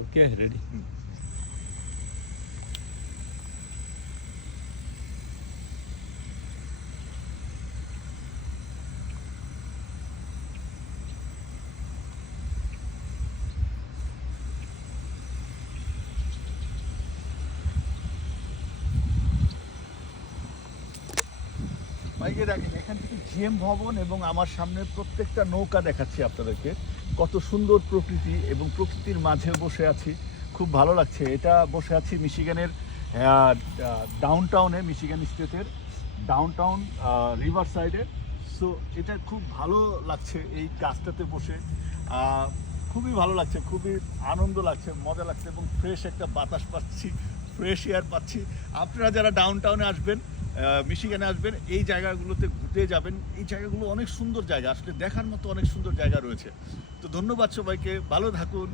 Okay ready. বাইকে দেখেন এখান থেকে জিএম ভবন এবং আমার সামনে প্রত্যেকটা নৌকা দেখাচ্ছি আপনাদেরকে। কত সুন্দর প্রকৃতি এবং প্রকৃতির মাঝে বসে আছি, খুব ভালো লাগছে। এটা বসে আছি মিশিগানের ডাউন টাউনে, মিশিগান স্টেটের ডাউন টাউন রিভার সাইডে। সো এটা খুব ভালো লাগছে এই গাছটাতে বসে, খুবই ভালো লাগছে, খুবই আনন্দ লাগছে, মজা লাগছে এবং ফ্রেশ একটা বাতাস পাচ্ছি, ফ্রেশ এয়ার পাচ্ছি। আপনারা যারা ডাউন টাউনে আসবেন, মিশিগানে আসবেন, এই জায়গাগুলোতে ঘুরতে যাবেন। এই জায়গাগুলো অনেক সুন্দর জায়গা, আসলে দেখার মতো অনেক সুন্দর জায়গা রয়েছে। তো ধন্যবাদ সবাইকে, ভালো থাকুন।